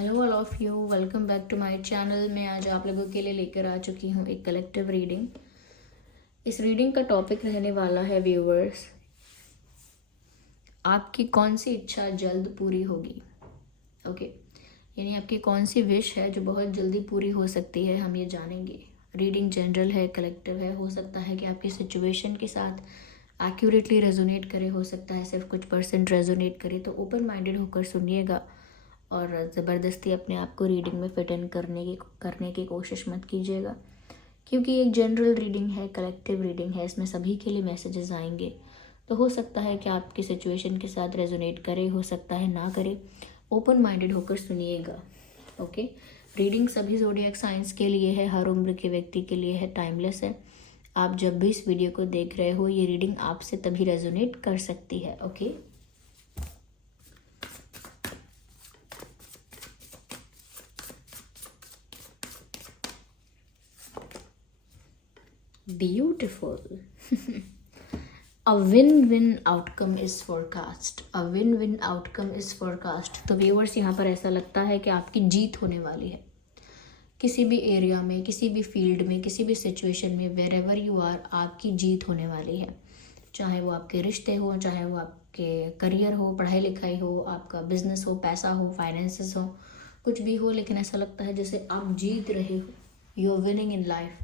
Hello all of you, welcome back to my channel. मैं आज आप लोगों के लिए लेकर आ चुकी हूँ एक कलेक्टिव रीडिंग। इस रीडिंग का टॉपिक रहने वाला है व्यूअर्स, आपकी कौन सी इच्छा जल्द पूरी होगी। ओके, यानी आपकी कौन सी विश है जो बहुत जल्दी पूरी हो सकती है, हम ये जानेंगे। रीडिंग जनरल है, कलेक्टिव है। हो सकता है कि आपकी सिचुएशन के साथ एक्यूरेटली रेजोनेट करे, हो सकता है सिर्फ कुछ परसेंट रेजोनेट करे। तो ओपन माइंडेड होकर सुनिएगा और ज़बरदस्ती अपने आप को रीडिंग में फिट इन करने की कोशिश मत कीजिएगा, क्योंकि एक जनरल रीडिंग है, कलेक्टिव रीडिंग है। इसमें सभी के लिए मैसेजेस आएंगे। तो हो सकता है कि आपकी सिचुएशन के साथ रेजोनेट करे, हो सकता है ना करे। ओपन माइंडेड होकर सुनिएगा। ओके, रीडिंग सभी ज़ोडिएक साइंस के लिए है, हर उम्र के व्यक्ति के लिए है, टाइमलेस है। आप जब भी इस वीडियो को देख रहे हो, ये रीडिंग आपसे तभी रेजोनेट कर सकती है। Okay, beautiful. A win-win outcome is forecast. A win-win outcome is forecast. तो व्यूअर्स, यहाँ पर ऐसा लगता है कि आपकी जीत होने वाली है किसी भी एरिया में, किसी भी फील्ड में, किसी भी सिचुएशन में। वेर एवर यू आर, आपकी जीत होने वाली है। चाहे वो आपके रिश्ते हो, चाहे वो आपके करियर हो, पढ़ाई लिखाई हो, आपका बिजनेस हो, पैसा हो, फाइनेंसेस हो, कुछ भी हो। लेकिन ऐसा लगता है जैसे आप जीत रहे हो, you are winning in life.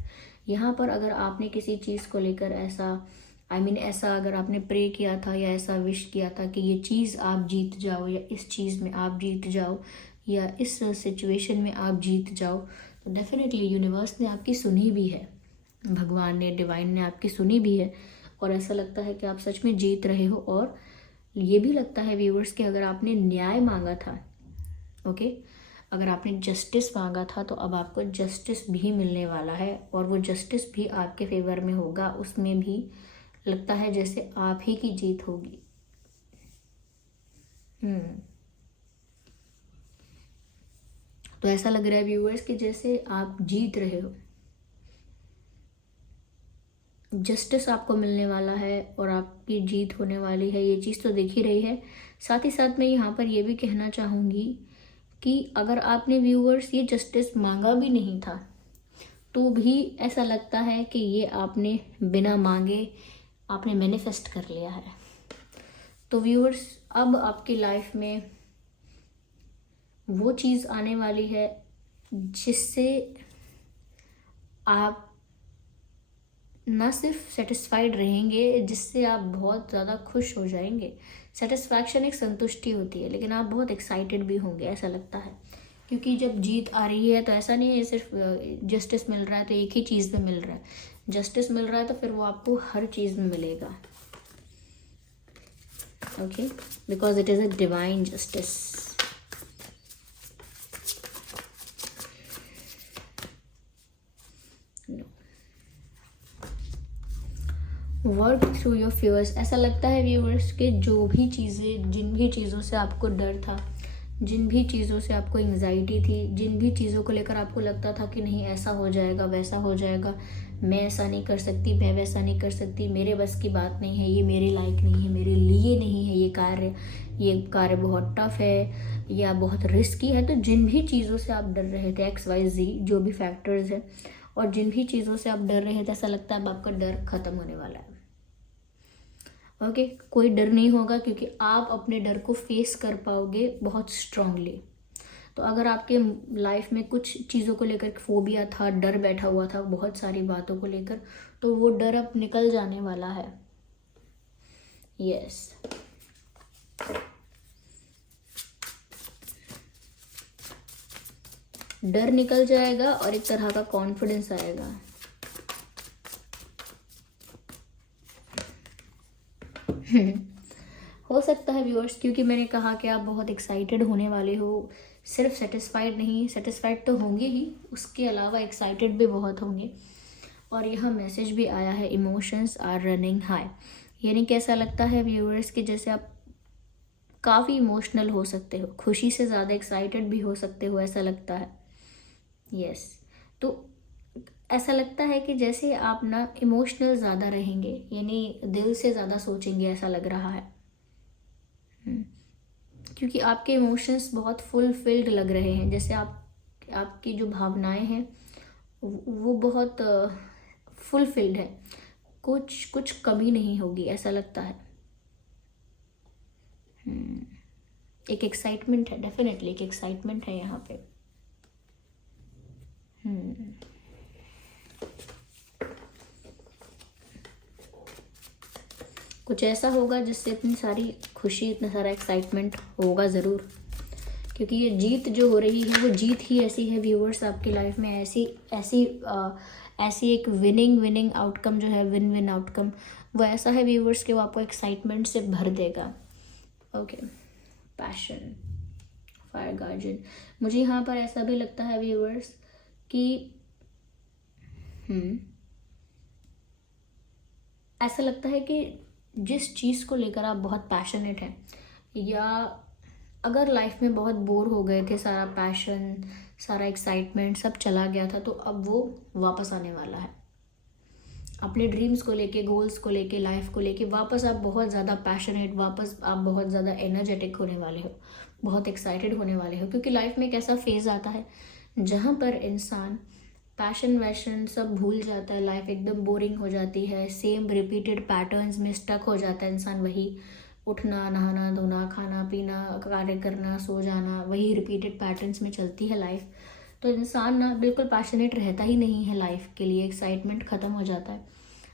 यहाँ पर अगर आपने किसी चीज़ को लेकर ऐसा ऐसा अगर आपने प्रे किया था या ऐसा विश किया था कि ये चीज़ आप जीत जाओ, या इस चीज़ में आप जीत जाओ, या इस सिचुएशन में आप जीत जाओ, तो डेफिनेटली यूनिवर्स ने आपकी सुनी भी है, भगवान ने, डिवाइन ने आपकी सुनी भी है। और ऐसा लगता है कि आप सच में जीत रहे हो। और ये भी लगता है व्यूअर्स कि अगर आपने न्याय मांगा था, ओके, अगर आपने जस्टिस मांगा था, तो अब आपको जस्टिस भी मिलने वाला है, और वो जस्टिस भी आपके फेवर में होगा। उसमें भी लगता है जैसे आप ही की जीत होगी। तो ऐसा लग रहा है व्यूअर्स कि जैसे आप जीत रहे हो, जस्टिस आपको मिलने वाला है और आपकी जीत होने वाली है। ये चीज़ तो दिख ही रही है। साथ ही साथ मैं यहाँ पर ये भी कहना चाहूँगी कि अगर आपने व्यूअर्स ये जस्टिस मांगा भी नहीं था, तो भी ऐसा लगता है कि ये आपने बिना मांगे आपने मैनिफेस्ट कर लिया है। तो व्यूअर्स, अब आपकी लाइफ में वो चीज़ आने वाली है जिससे आप ना सिर्फ सेटिस्फाइड रहेंगे, जिससे आप बहुत ज़्यादा खुश हो जाएंगे। सेटिस्फैक्शन एक संतुष्टि होती है, लेकिन आप बहुत एक्साइटेड भी होंगे, ऐसा लगता है। क्योंकि जब जीत आ रही है तो ऐसा नहीं है सिर्फ जस्टिस मिल रहा है तो एक ही चीज़ में मिल रहा है। जस्टिस मिल रहा है तो फिर वो आपको हर चीज़ में मिलेगा। Okay, because it is a divine justice. Work through your fears. ऐसा लगता है व्यूअर्स कि जो भी चीज़ें, जिन भी चीज़ों से आपको डर था, जिन भी चीज़ों से आपको एंग्जाइटी थी, जिन भी चीज़ों को लेकर आपको लगता था कि नहीं ऐसा हो जाएगा, वैसा हो जाएगा, मैं ऐसा नहीं कर सकती, मैं वैसा नहीं कर सकती, मेरे बस की बात नहीं है, ये मेरे लायक नहीं है, मेरे लिए नहीं है ये कार्य बहुत टफ है या बहुत रिस्की है। तो जिन भी चीज़ों से आप डर रहे थे, XYZ जो भी फैक्टर्स है, और जिन भी चीज़ों से आप डर रहे थे, ऐसा लगता है अब आपका डर खत्म होने वाला है। ओके, कोई डर नहीं होगा, क्योंकि आप अपने डर को फेस कर पाओगे बहुत स्ट्रांगली। तो अगर आपके लाइफ में कुछ चीज़ों को लेकर फोबिया था, डर बैठा हुआ था बहुत सारी बातों को लेकर, तो वो डर अब निकल जाने वाला है। यस, डर निकल जाएगा और एक तरह का कॉन्फिडेंस आएगा। हो सकता है व्यूअर्स, क्योंकि मैंने कहा कि आप बहुत एक्साइटेड होने वाले हो। सिर्फ सेटिस्फाइड नहीं, सेटिस्फाइड तो होंगे ही, उसके अलावा एक्साइटेड भी बहुत होंगे। और यह मैसेज भी आया है, इमोशंस आर रनिंग हाई। यानी कैसा लगता है व्यूअर्स कि जैसे आप काफ़ी इमोशनल हो सकते हो, खुशी से ज़्यादा एक्साइटेड भी हो सकते हो, ऐसा लगता है। यस, तो ऐसा लगता है कि जैसे आप ना इमोशनल ज़्यादा रहेंगे, यानी दिल से ज़्यादा सोचेंगे, ऐसा लग रहा है। क्योंकि आपके इमोशंस बहुत फुलफिल्ड लग रहे हैं, जैसे आपकी जो भावनाएं हैं वो बहुत फुलफिल्ड है, कुछ कमी नहीं होगी ऐसा लगता है। एक एक्साइटमेंट है, डेफिनेटली एक एक्साइटमेंट है यहाँ पे। कुछ ऐसा होगा जिससे इतनी सारी खुशी, इतना सारा एक्साइटमेंट होगा ज़रूर, क्योंकि ये जीत जो हो रही है वो जीत ही ऐसी है व्यूअर्स आपकी लाइफ में। ऐसी एक विनिंग आउटकम जो है, विन विन आउटकम, वो ऐसा है व्यूअर्स कि वो आपको एक्साइटमेंट से भर देगा। ओके, पैशन, फायर गार्जियन, मुझे यहाँ पर ऐसा भी लगता है व्यूअर्स कि ऐसा लगता है कि जिस चीज़ को लेकर आप बहुत पैशनेट हैं, या अगर लाइफ में बहुत बोर हो गए थे, सारा पैशन, सारा एक्साइटमेंट सब चला गया था, तो अब वो वापस आने वाला है। अपने ड्रीम्स को लेके, गोल्स को लेके, लाइफ को लेके वापस आप बहुत ज़्यादा पैशनेट, वापस आप बहुत ज़्यादा एनर्जेटिक होने वाले हो, बहुत एक्साइटेड होने वाले हो। क्योंकि लाइफ में एक ऐसा फेज़ आता है जहाँ पर इंसान पैशन वैशन सब भूल जाता है, लाइफ एकदम बोरिंग हो जाती है, सेम रिपीटेड पैटर्न्स में स्टक हो जाता है इंसान। वही उठना, नहाना धोना, खाना पीना, कार्य करना, सो जाना, वही रिपीटेड पैटर्न्स में चलती है लाइफ। तो इंसान ना बिल्कुल पैशनेट रहता ही नहीं है लाइफ के लिए, एक्साइटमेंट ख़त्म हो जाता है।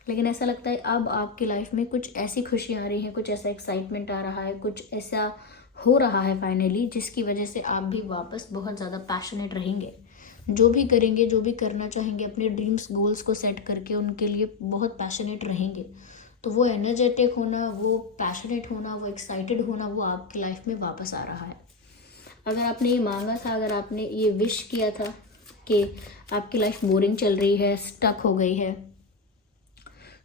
लेकिन ऐसा लगता है अब आपकी लाइफ में कुछ ऐसी खुशी आ रही है, कुछ ऐसा एक्साइटमेंट आ रहा है, कुछ ऐसा हो रहा है फाइनली, जिसकी वजह से आप भी वापस बहुत ज़्यादा पैशनेट रहेंगे। जो भी करेंगे, जो भी करना चाहेंगे, अपने ड्रीम्स गोल्स को सेट करके उनके लिए बहुत पैशनेट रहेंगे। तो वो एनर्जेटिक होना, वो पैशनेट होना, वो एक्साइटेड होना, वो आपकी लाइफ में वापस आ रहा है। अगर आपने ये मांगा था, अगर आपने ये विश किया था कि आपकी लाइफ बोरिंग चल रही है, स्टक हो गई है,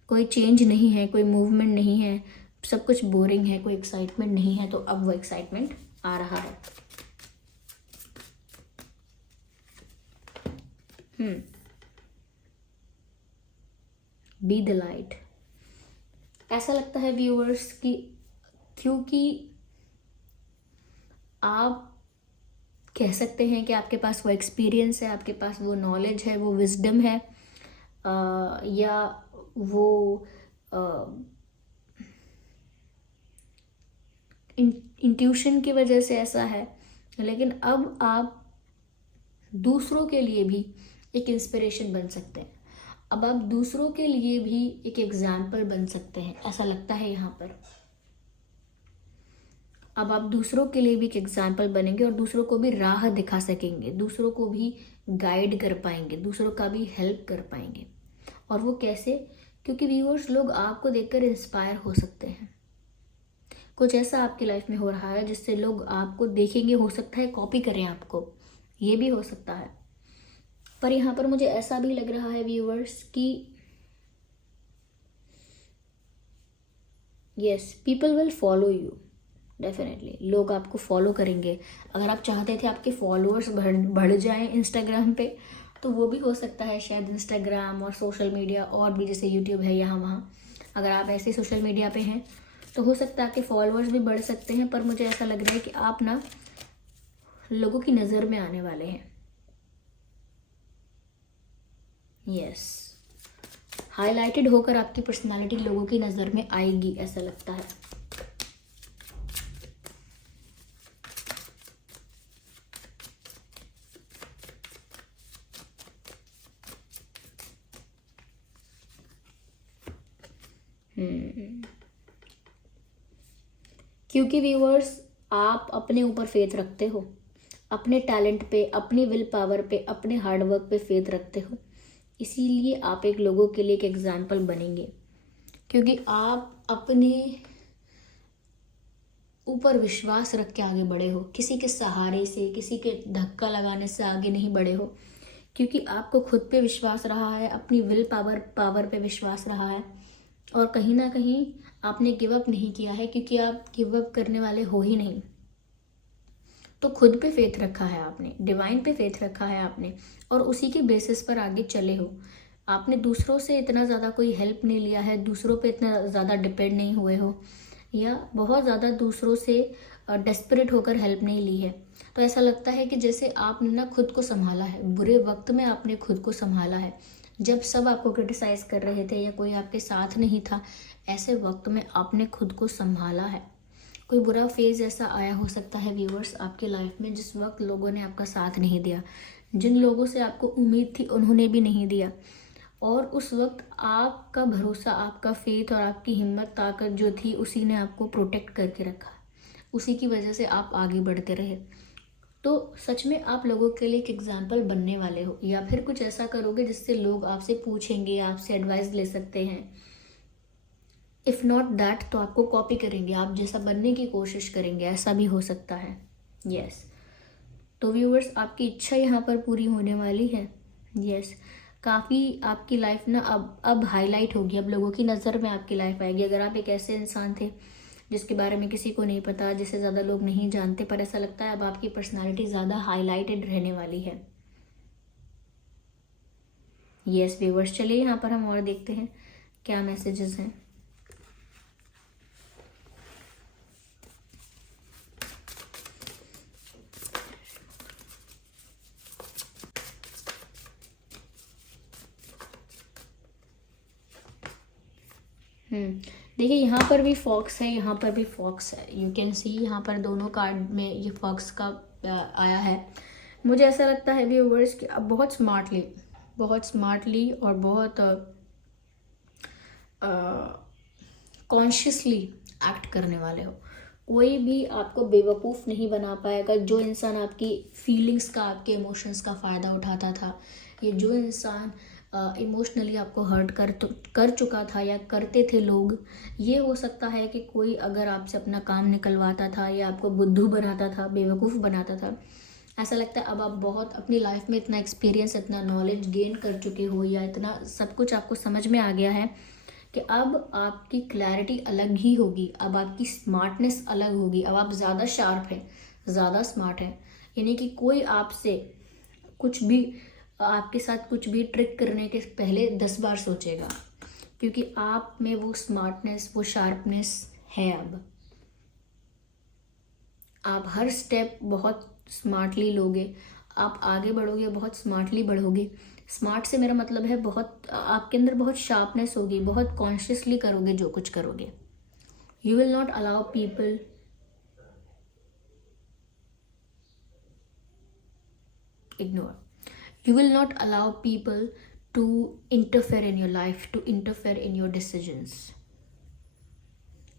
कोई चेंज नहीं है, कोई मूवमेंट नहीं है, सब कुछ बोरिंग है, कोई एक्साइटमेंट नहीं है, तो अब वो एक्साइटमेंट आ रहा है। बी द लाइट, ऐसा लगता है व्यूअर्स कि क्योंकि आप कह सकते हैं कि आपके पास वो एक्सपीरियंस है, आपके पास वो नॉलेज है, वो विजडम है, या वो इंट्यूशन की वजह से ऐसा है। लेकिन अब आप दूसरों के लिए भी एक इंस्पिरेशन बन सकते हैं, अब आप दूसरों के लिए भी एक एग्जाम्पल बन सकते हैं, ऐसा लगता है यहाँ पर। अब आप दूसरों के लिए भी एक एग्जाम्पल बनेंगे और दूसरों को भी राह दिखा सकेंगे, दूसरों को भी गाइड कर पाएंगे, दूसरों का भी हेल्प कर पाएंगे। और वो कैसे? क्योंकि व्यूअर्स, लोग आपको देखकर इंस्पायर हो सकते हैं। कुछ ऐसा आपकी लाइफ में हो रहा है जिससे लोग आपको देखेंगे, हो सकता है कॉपी करें आपको, ये भी हो सकता है। पर यहाँ पर मुझे ऐसा भी लग रहा है व्यूअर्स कि yes, people will follow you, definitely लोग आपको फॉलो करेंगे। अगर आप चाहते थे आपके फॉलोअर्स बढ़ जाएं इंस्टाग्राम पे, तो वो भी हो सकता है। शायद इंस्टाग्राम और सोशल मीडिया और भी, जैसे यूट्यूब है, यहाँ वहाँ, अगर आप ऐसे सोशल मीडिया पे हैं तो हो सकता है आपके फॉलोअर्स भी बढ़ सकते हैं। पर मुझे ऐसा लग रहा है कि आप ना लोगों की नज़र में आने वाले हैं। यस, हाईलाइटेड होकर आपकी पर्सनालिटी लोगों की नज़र में आएगी, ऐसा लगता है। क्योंकि व्यूअर्स, आप अपने ऊपर फेथ रखते हो, अपने टैलेंट पे, अपनी विल पावर पे, अपने हार्डवर्क पे फेथ रखते हो, इसीलिए आप एक लोगों के लिए एक एग्जाम्पल बनेंगे। क्योंकि आप अपने ऊपर विश्वास रख के आगे बढ़े हो, किसी के सहारे से, किसी के धक्का लगाने से आगे नहीं बढ़े हो। क्योंकि आपको खुद पे विश्वास रहा है, अपनी विल पावर पे विश्वास रहा है, और कहीं ना कहीं आपने गिव अप नहीं किया है, क्योंकि आप गिव अप करने वाले हो ही नहीं। तो खुद पे फेथ रखा है आपने, डिवाइन पे फेथ रखा है आपने, और उसी के बेसिस पर आगे चले हो। आपने दूसरों से इतना ज़्यादा कोई हेल्प नहीं लिया है, दूसरों पे इतना ज़्यादा डिपेंड नहीं हुए हो। या बहुत ज़्यादा दूसरों से डेस्परेट होकर हेल्प नहीं ली है। तो ऐसा लगता है कि जैसे आपने ना खुद को संभाला है, बुरे वक्त में आपने खुद को संभाला है, जब सब आपको क्रिटिसाइज़ कर रहे थे या कोई आपके साथ नहीं था, ऐसे वक्त में आपने खुद को संभाला है। कोई बुरा फेज़ ऐसा आया हो सकता है व्यूअर्स आपकी लाइफ में जिस वक्त लोगों ने आपका साथ नहीं दिया, जिन लोगों से आपको उम्मीद थी उन्होंने भी नहीं दिया, और उस वक्त आपका भरोसा, आपका फेथ और आपकी हिम्मत, ताकत जो थी उसी ने आपको प्रोटेक्ट करके रखा, उसी की वजह से आप आगे बढ़ते रहे। तो सच में आप लोगों के लिए एक एग्जाम्पल बनने वाले हो, या फिर कुछ ऐसा करोगे जिससे लोग आपसे पूछेंगे, आपसे एडवाइस ले सकते हैं। इफ़ नॉट दैट तो आपको कॉपी करेंगे, आप जैसा बनने की कोशिश करेंगे, ऐसा भी हो सकता है। यस तो व्यूअर्स आपकी इच्छा यहाँ पर पूरी होने वाली है। यस काफ़ी आपकी लाइफ ना अब हाईलाइट होगी, अब लोगों की नज़र में आपकी लाइफ आएगी। अगर आप एक ऐसे इंसान थे जिसके बारे में किसी को नहीं पता, जिसे ज़्यादा लोग नहीं जानते, पर ऐसा लगता है अब आपकी पर्सनालिटी ज़्यादा हाईलाइटेड रहने वाली है। यस व्यूअर्स चलिए यहाँ पर हम और देखते हैं क्या मैसेजेस हैं। देखिए यहाँ पर भी फॉक्स है, यहाँ पर भी फॉक्स है। यू कैन सी यहाँ पर दोनों कार्ड में ये फॉक्स का आया है। मुझे ऐसा लगता है व्यूअर्स कि अब बहुत स्मार्टली और बहुत कॉन्शियसली एक्ट करने वाले हो। कोई भी आपको बेवकूफ़ नहीं बना पाएगा। जो इंसान आपकी फीलिंग्स का, आपके इमोशंस का फ़ायदा उठाता था, ये जो इंसान इमोशनली आपको हर्ट कर चुका था या करते थे लोग, ये हो सकता है कि कोई अगर आपसे अपना काम निकलवाता था या आपको बुद्धू बनाता था, बेवकूफ़ बनाता था, ऐसा लगता है अब आप बहुत अपनी लाइफ में इतना एक्सपीरियंस, इतना नॉलेज गेन कर चुके हो, या इतना सब कुछ आपको समझ में आ गया है कि अब आपकी क्लैरिटी अलग ही होगी, अब आपकी स्मार्टनेस अलग होगी, अब आप ज़्यादा शार्प हैं, ज़्यादा स्मार्ट हैं। यानी कि कोई आपसे कुछ भी, आपके साथ कुछ भी ट्रिक करने के पहले 10 बार सोचेगा, क्योंकि आप में वो स्मार्टनेस, वो शार्पनेस है। अब आप हर स्टेप बहुत स्मार्टली लोगे, आप आगे बढ़ोगे, बहुत स्मार्टली बढ़ोगे। स्मार्ट से मेरा मतलब है बहुत, आपके अंदर बहुत शार्पनेस होगी, बहुत कॉन्शियसली करोगे जो कुछ करोगे। You will not allow people ignore. You will not allow people to interfere in your life, to interfere in your decisions.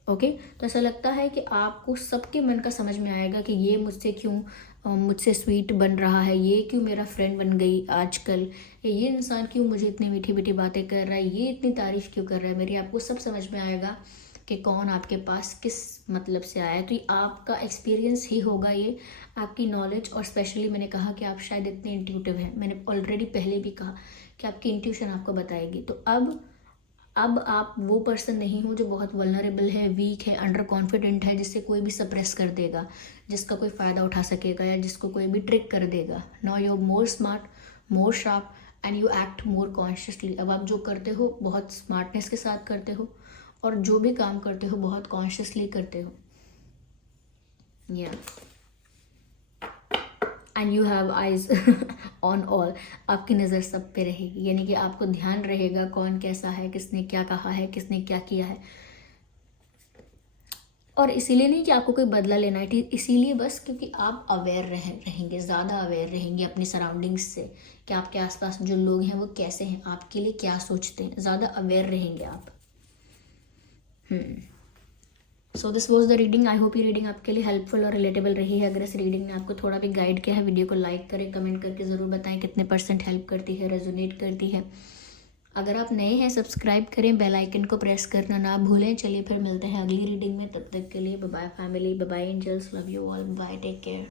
Okay तो ऐसा लगता है कि आपको सबके मन का समझ में आएगा कि ये मुझसे क्यों मुझसे स्वीट बन रहा है, ये क्यों मेरा फ्रेंड बन गई आजकल, ये इंसान क्यों मुझे इतनी मीठी मीठी बातें कर रहा है, ये इतनी तारीफ़ क्यों कर रहा है मेरी। आपको सब समझ में आएगा कि कौन आपके पास किस मतलब से आया है। तो ये आपका एक्सपीरियंस ही होगा, ये आपकी नॉलेज। और स्पेशली मैंने कहा कि आप शायद इतने इंट्यूटिव हैं, मैंने ऑलरेडी पहले भी कहा कि आपकी इंट्यूशन आपको बताएगी। तो अब आप वो पर्सन नहीं हो जो बहुत वल्नरेबल है, वीक है, अंडर कॉन्फिडेंट है, जिससे कोई भी सप्रेस कर देगा, जिसका कोई फ़ायदा उठा सकेगा या जिसको कोई भी ट्रिक कर देगा। Now you are more smart, more sharp and you act more consciously. अब आप जो करते हो बहुत स्मार्टनेस के साथ करते हो, और जो भी काम करते हो बहुत कॉन्शियसली करते हो। या and you have eyes on all, आपकी नज़र सब पे रहेगी, यानी कि आपको ध्यान रहेगा कौन कैसा है, किसने क्या कहा है, किसने क्या किया है। और इसीलिए नहीं कि आपको कोई बदला लेना है, इसीलिए बस क्योंकि आप अवेयर रहेंगे, ज़्यादा अवेयर रहेंगे अपनी सराउंडिंग्स से, कि आपके आसपास जो लोग हैं वो कैसे हैं, आपके लिए क्या सोचते हैं, ज़्यादा अवेयर रहेंगे आप। So this was the reading. I hope ये रीडिंग आपके लिए हेल्पफुल और रिलेटेबल रही है। अगर इस रीडिंग ने आपको थोड़ा भी गाइड किया है, वीडियो को लाइक करें, कमेंट करके ज़रूर बताएं कितने % हेल्प करती है, रेजोनेट करती है। अगर आप नए हैं सब्सक्राइब करें, बेल आइकन को प्रेस करना ना भूलें। चलिए फिर मिलते हैं अगली रीडिंग में, तब तक के लिए bye bye family, bye bye angels, love you all, bye, take care.